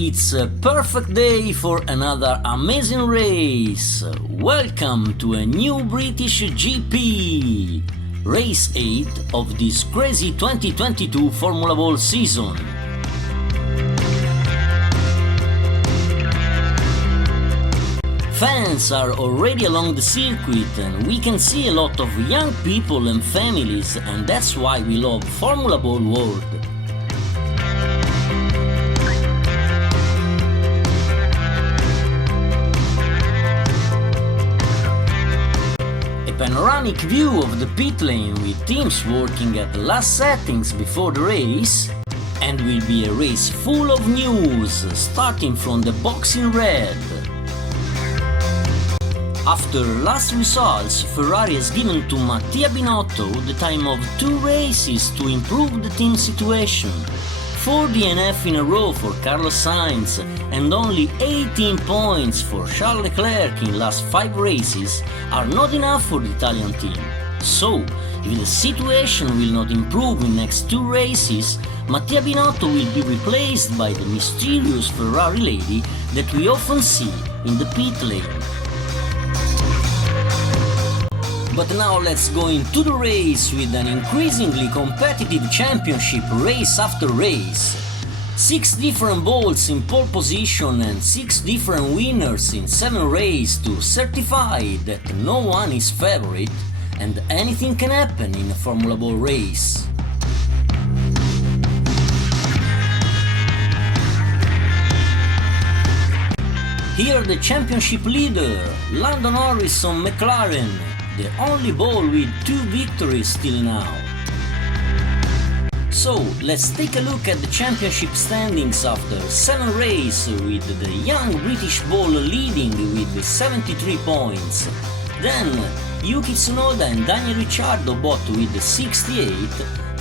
It's a perfect day for another amazing race. Welcome to a new British GP, race 8 of this crazy 2022 Formula Ball season. Fans are already along the circuit and we can see a lot of young people and families, and that's why we love Formula Ball World. Panoramic view of the pit lane with teams working at the last settings before the race, and will be a race full of news, starting from the box in red. After last results, Ferrari has given to Mattia Binotto the time of 2 races to improve the team situation. 4 DNF in a row for Carlos Sainz and only 18 points for Charles Leclerc in last 5 races are not enough for the Italian team. So, if the situation will not improve in next 2 races, Mattia Binotto will be replaced by the mysterious Ferrari lady that we often see in the pit lane. But now let's go into the race with an increasingly competitive championship race after race. 6 different balls in pole position and 6 different winners in 7 races to certify that no one is favorite and anything can happen in a Formula Ball race. Here the championship leader, Lando Norris on McLaren, the only ball with 2 victories till now. So, let's take a look at the championship standings after 7 races, with the young British ball leading with 73 points. Then, Yuki Tsunoda and Daniel Ricciardo both with 68,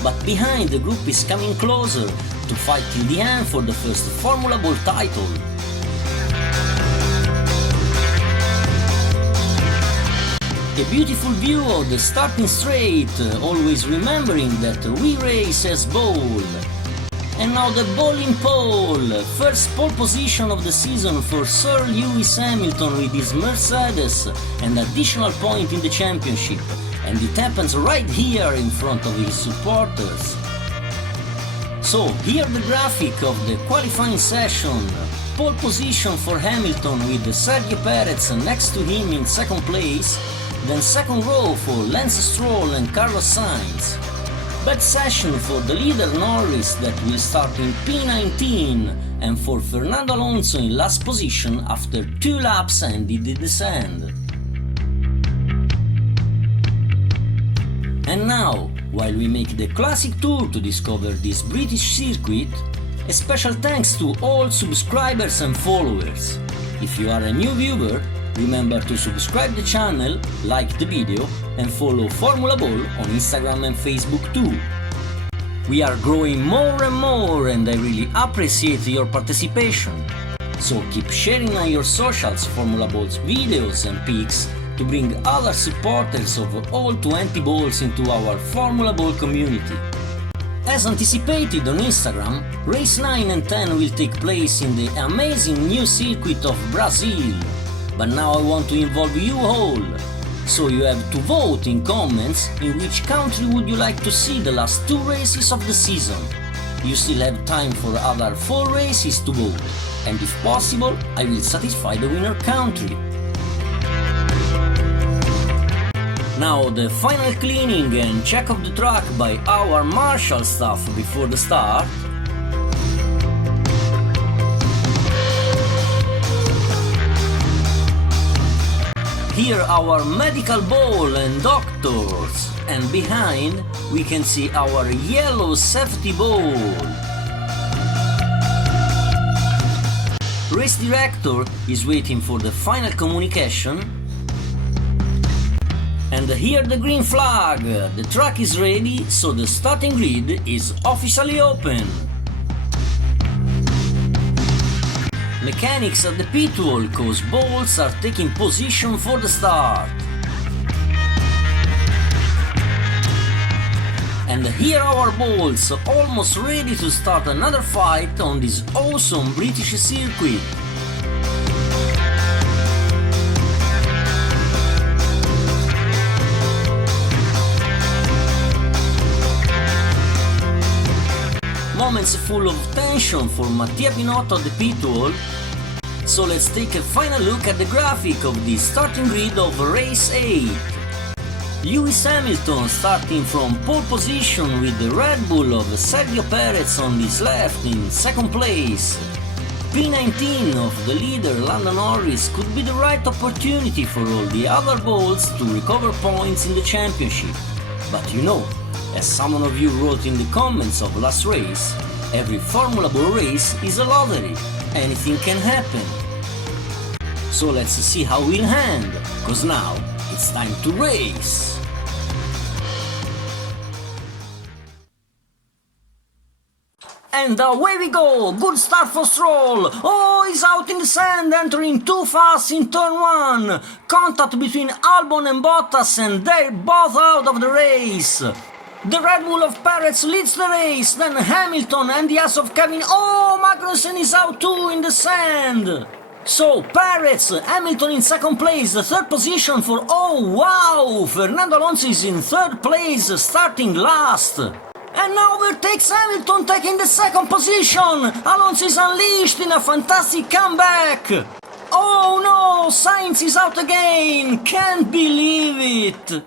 but behind the group is coming closer to fight till the end for the first Formula Ball title. A beautiful view of the starting straight, always remembering that we race as ball. And now the ball in pole, first pole position of the season for Sir Lewis Hamilton with his Mercedes, and additional point in the championship, and it happens right here in front of his supporters. So here the graphic of the qualifying session. Pole position for Hamilton with Sergio Perez next to him in second place. Then second row for Lance Stroll and Carlos Sainz. Bad session for the leader Norris that will start in P19, and for Fernando Alonso in last position after 2 laps ended the descent. And now, while we make the classic tour to discover this British circuit, a special thanks to all subscribers and followers. If you are a new viewer, remember to subscribe the channel, like the video and follow Formula Ball on Instagram and Facebook too. We are growing more and more and I really appreciate your participation. So keep sharing on your socials Formula Ball's videos and pics to bring other supporters of all 20 balls into our Formula Ball community. As anticipated on Instagram, race 9 and 10 will take place in the amazing new circuit of Brazil. But now I want to involve you all, so you have to vote in comments in which country would you like to see the last 2 races of the season. You still have time for other 4 races to vote, and if possible, I will satisfy the winner country. Now the final cleaning and check of the track by our Marshall staff before the start. Here our medical ball and doctors, and behind we can see our yellow safety ball. Race director is waiting for the final communication. And here the green flag, the track is ready, so the starting grid is officially open. Mechanics at the pit wall, cause balls are taking position for the start. And here our balls, almost ready to start another fight on this awesome British circuit. Moments full of tension for Mattia Binotto at the pit wall. So let's take a final look at the graphic of the starting grid of race 8. Lewis Hamilton starting from pole position with the Red Bull of Sergio Perez on his left in second place. P19 of the leader Lando Norris could be the right opportunity for all the other balls to recover points in the championship. But you know, as someone of you wrote in the comments of last race, every Formula Ball race is a lottery, anything can happen. So let's see how we'll end, cause now it's time to race! And away we go! Good start for Stroll! Oh, he's out in the sand, entering too fast in turn 1! Contact between Albon and Bottas, and they're both out of the race! The Red Bull of Perez leads the race, then Hamilton and the ass of Kevin. Oh, Magnussen is out too in the sand! So, Perez, Hamilton in second place, the third position for... Oh, wow! Fernando Alonso is in third place, starting last. And now overtakes Hamilton, taking the second position. Alonso is unleashed in a fantastic comeback. Oh no, Sainz is out again. Can't believe it.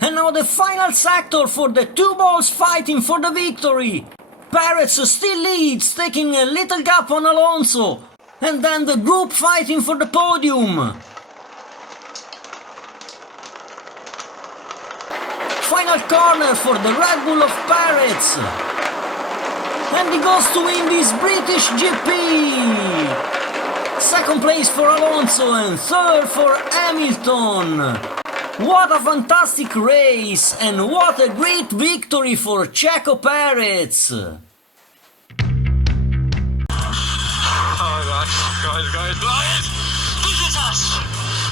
And now the final sector for the two balls fighting for the victory. Perez still leads, taking a little gap on Alonso. And then the group fighting for the podium. Final corner for the Red Bull of Perez. And he goes to win this British GP. Second place for Alonso and third for Hamilton. What a fantastic race and what a great victory for Checo Perez. Guys, this is us!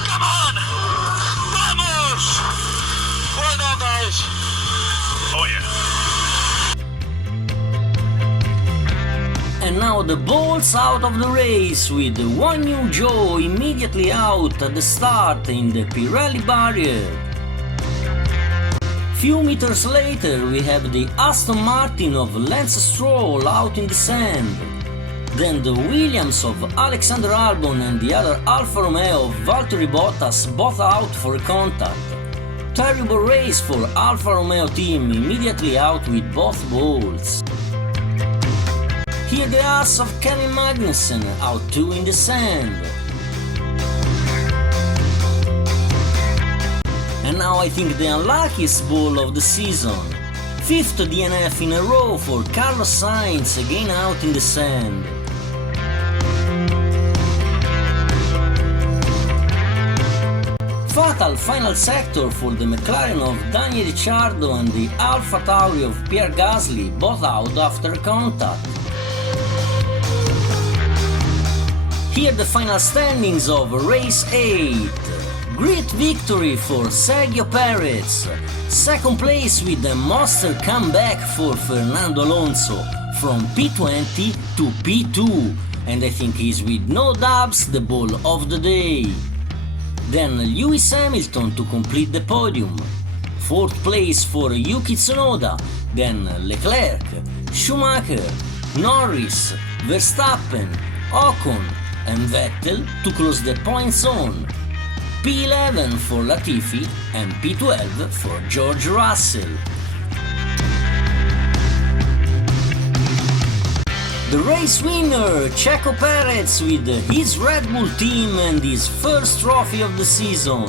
Come on! Vamos! Well done, guys! Oh yeah! And now the balls out of the race with one new Joe immediately out at the start in the Pirelli barrier. Few meters later we have the Aston Martin of Lance Stroll out in the sand. Then the Williams of Alexander Albon and the other Alfa Romeo of Valtteri Bottas both out for contact. Terrible race for Alfa Romeo team, immediately out with both balls. Here the ass of Kevin Magnussen, out too in the sand. And now I think the unluckiest ball of the season. 5th DNF in a row for Carlos Sainz, again out in the sand. Fatal final sector for the McLaren of Daniel Ricciardo and the Alpha Tauri of Pierre Gasly, both out after contact. Here the final standings of race 8. Great victory for Sergio Perez. Second place with a monster comeback for Fernando Alonso from P20 to P2, and I think he's with no dubs the ball of the day. Then Lewis Hamilton to complete the podium. Fourth place for Yuki Tsunoda, then Leclerc, Schumacher, Norris, Verstappen, Ocon and Vettel to close the point zone. P11 for Latifi and P12 for George Russell. The race winner, Checo Perez with his Red Bull team and his first trophy of the season.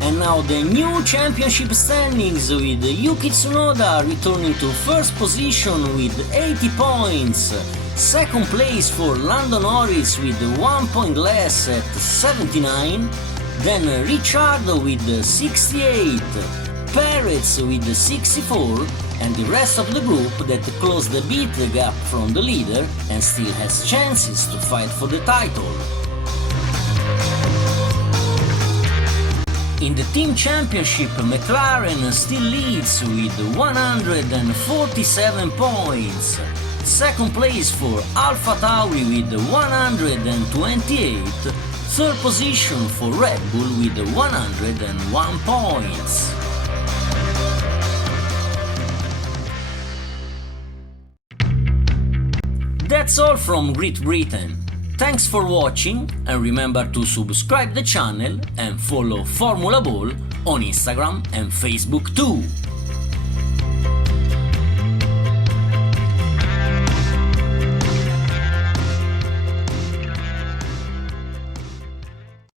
And now the new championship standings with Yuki Tsunoda returning to first position with 80 points. Second place for Lando Norris with 1 point less at 79. Then Ricciardo with 68. Perez with 64. And the rest of the group that closed a bit the gap from the leader and still has chances to fight for the title. In the team championship, McLaren still leads with 147 points. Second place for AlphaTauri with 128. Third position for Red Bull with 101 points. That's all from Great Britain. Thanks for watching, and remember to subscribe the channel and follow Formula Ball on Instagram and Facebook too.